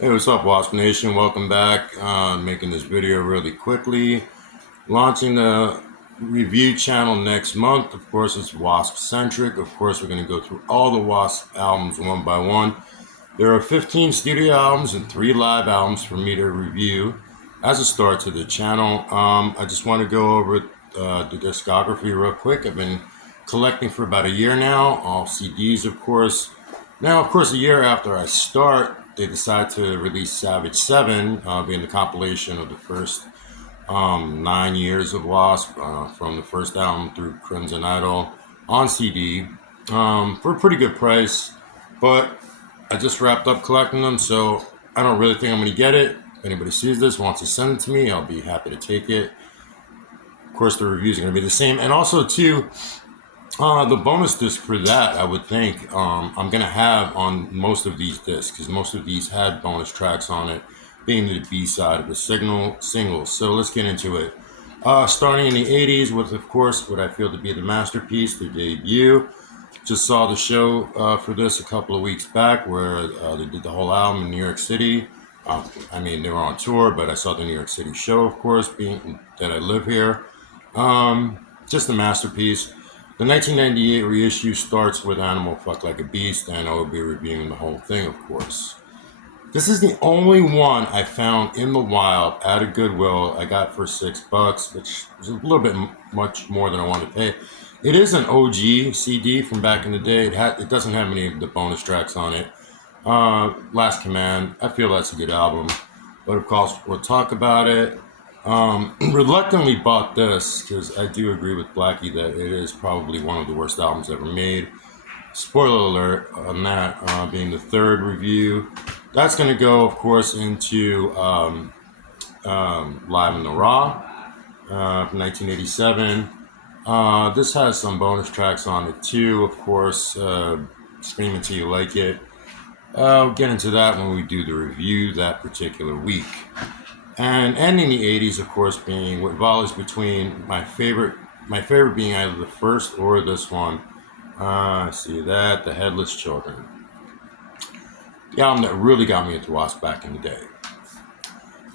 Hey, what's up, W.A.S.P Nation? Welcome back. Making this video really quickly. Launching the review channel next month. Of course, it's W.A.S.P centric. Of course, we're going to go through all the W.A.S.P albums one by one. There are 15 studio albums and 3 live albums for me to review as a start to the channel. I just want to go over the discography real quick. I've been collecting for about a year now, all CDs, of course. Now, of course, a year after I start, they decide to release Savage 7, being the compilation of the first 9 years of W.A.S.P, from the first album through Crimson Idol on CD, for a pretty good price. But I just wrapped up collecting them, so I don't really think I'm going to get it. If anybody sees this, wants to send it to me, I'll be happy to take it. Of course, the reviews are going to be the same. And also, too, the bonus disc for that, I would think, I'm going to have on most of these discs, because most of these had bonus tracks on it, being the B-side of the singles. So let's get into it. Starting in the 80s with, of course, what I feel to be the masterpiece, the debut. Just saw the show for this a couple of weeks back where they did the whole album in New York City. They were on tour, but I saw the New York City show, of course, being that I live here. Just a masterpiece. The 1998 reissue starts with Animal Fuck Like a Beast, and I will be reviewing the whole thing, of course. This is the only one I found in the wild at a Goodwill I got for $6, which is a little bit much more than I wanted to pay. It is an OG CD from back in the day. It doesn't have any of the bonus tracks on it. Last Command, I feel that's a good album, but of course we'll talk about it. Reluctantly bought this because I do agree with Blackie that it is probably one of the worst albums ever made. Spoiler alert on that, being the third review. That's going to go, of course, into Live in the Raw from 1987. This has some bonus tracks on it too, of course. Scream Until You Like It. I'll get into that when we do the review that particular week. And ending the 80s, of course, being what volleys between my favorite being either the first or this one. See that, The Headless Children. The album that really got me into W.A.S.P back in the day.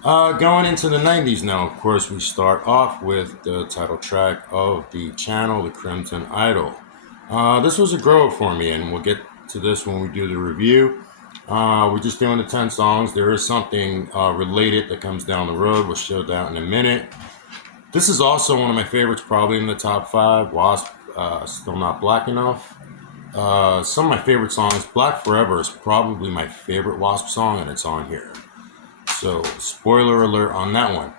Going into the 90s now, of course, we start off with the title track of the channel, The Crimson Idol. This was a grower for me, and we'll get to this when we do the review. We're just doing the 10 songs. There is something related that comes down the road. We'll show that in a minute. This is also one of my favorites, probably in the top 5. W.A.S.P, Still Not Black Enough. Some of my favorite songs. Black Forever is probably my favorite W.A.S.P song, and it's on here. So, spoiler alert on that one.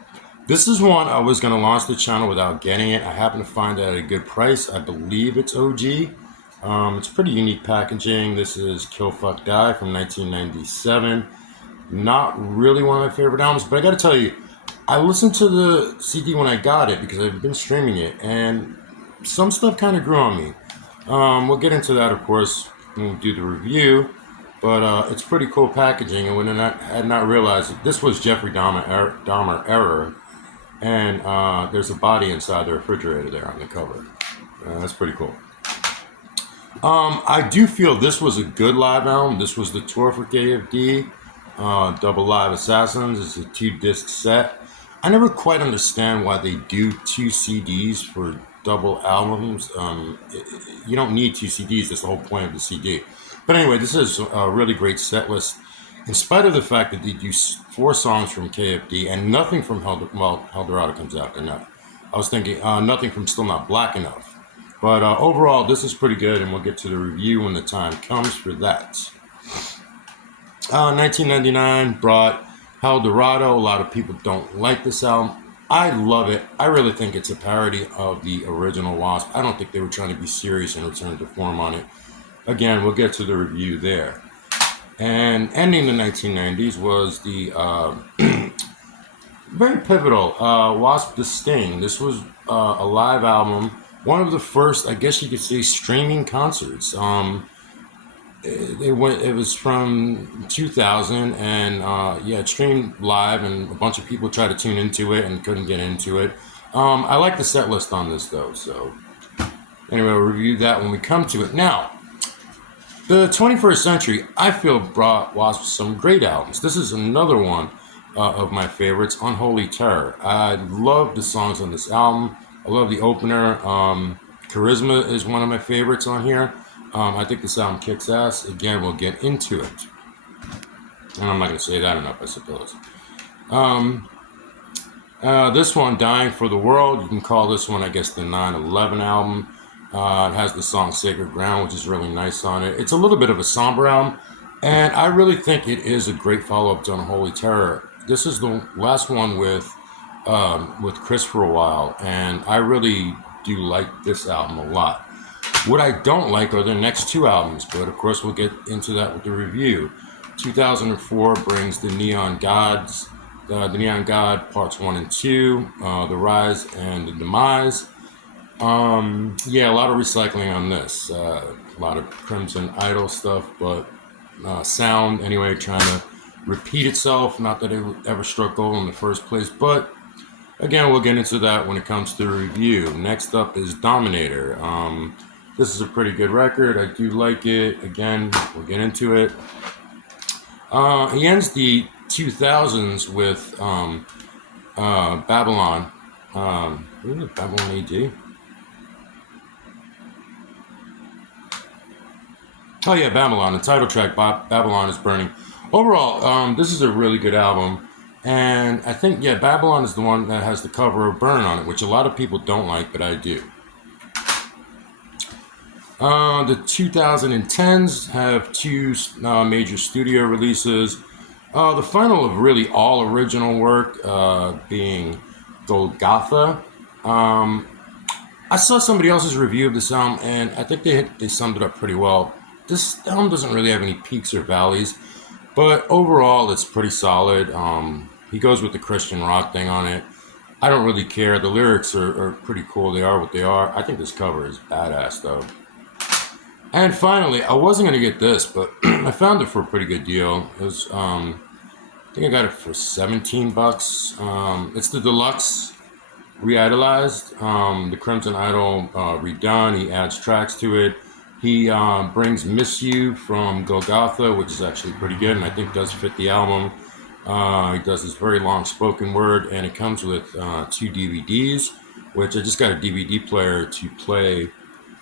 This is one I was going to launch the channel without getting it. I happened to find it at a good price. I believe it's OG. It's pretty unique packaging. This is Kill Fuck Die from 1997. Not really one of my favorite albums, but I got to tell you, I listened to the CD when I got it because I've been streaming it, and some stuff kind of grew on me. We'll get into that, of course, when we do the review. But it's pretty cool packaging, and when I had not realized it, this was Jeffrey Dahmer error, and there's a body inside the refrigerator there on the cover. That's pretty cool. I do feel this was a good live album. This was the tour for KFD, Double Live Assassins. It's a 2-disc set. I never quite understand why they do 2 CDs for double albums. You don't need 2 CDs. That's the whole point of the CD. But anyway, this is a really great set list. In spite of the fact that they do 4 songs from KFD and nothing from Eldorado comes after now. I was thinking nothing from Still Not Black Enough. But overall, this is pretty good, and we'll get to the review when the time comes for that. 1999 brought Eldorado. A lot of people don't like this album. I love it. I really think it's a parody of the original W.A.S.P. I don't think they were trying to be serious and return to form on it. Again, we'll get to the review there. And ending the 1990s was the very pivotal W.A.S.P. The Sting. This was a live album. One of the first, I guess you could say, streaming concerts. It was from 2000, and it streamed live, and a bunch of people tried to tune into it and couldn't get into it. I like the set list on this, though. So anyway, we'll review that when we come to it. Now, The 21st century, I feel, brought W.A.S.P some great albums. This is another one of my favorites, Unholy Terror. I love the songs on this album. I love the opener. Charisma is one of my favorites on here. I think this album kicks ass. Again, we'll get into it. And I'm not going to say that enough, I suppose. This one, Dying for the World, you can call this one, I guess, the 9/11 album. It has the song Sacred Ground, which is really nice on it. It's a little bit of a somber album, and I really think it is a great follow-up to Unholy Terror. This is the last one with Chris for a while, and I really do like this album a lot. What I don't like are the next two albums, but of course we'll get into that with the review. 2004 brings the Neon Gods, the Neon God Parts 1 and 2, The Rise and the Demise. Yeah, a lot of recycling on this. A lot of Crimson Idol stuff, but sound, anyway, trying to repeat itself. Not that it ever struck gold in the first place, but again, we'll get into that when it comes to the review. Next up is Dominator. This is a pretty good record. I do like it. Again, we'll get into it. He ends the 2000s with Babylon. Babylon AD. Oh yeah, Babylon. The title track, Babylon is Burning. Overall, this is a really good album. And I think, yeah, Babylon is the one that has the cover of Burn on it, which a lot of people don't like, but I do. The 2010s have two major studio releases. The final of really all original work being Golgotha. I saw somebody else's review of this album, and I think they summed it up pretty well. This album doesn't really have any peaks or valleys, but overall it's pretty solid. He goes with the Christian rock thing on it. I don't really care. The lyrics are pretty cool. They are what they are. I think this cover is badass, though. And finally, I wasn't going to get this, but I found it for a pretty good deal. It was, I think I got it for $17. It's the deluxe re-idolized, the Crimson Idol redone. He adds tracks to it. He brings Miss You from Golgotha, which is actually pretty good, and I think does fit the album. He does this very long spoken word, and it comes with 2 DVDs, which I just got a DVD player to play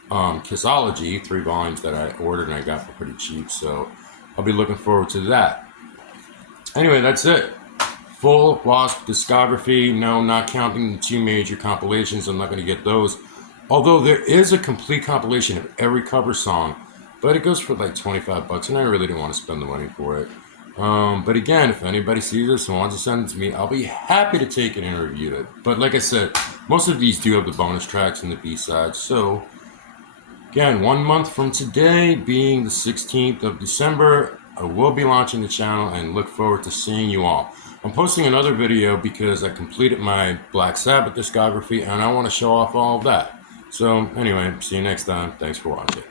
Kissology, 3 volumes that I ordered and I got for pretty cheap, so I'll be looking forward to that. Anyway, that's it. Full W.A.S.P discography. No, not counting the 2 major compilations. I'm not going to get those. Although there is a complete compilation of every cover song, but it goes for like $25, and I really didn't want to spend the money for it. But again, if anybody sees this and wants to send it to me, I'll be happy to take it and review it. But like I said, most of these do have the bonus tracks and the B-sides. So again, 1 month from today, being the 16th of December, I will be launching the channel and look forward to seeing you all. I'm posting another video because I completed my Black Sabbath discography and I want to show off all of that. So anyway, see you next time. Thanks for watching.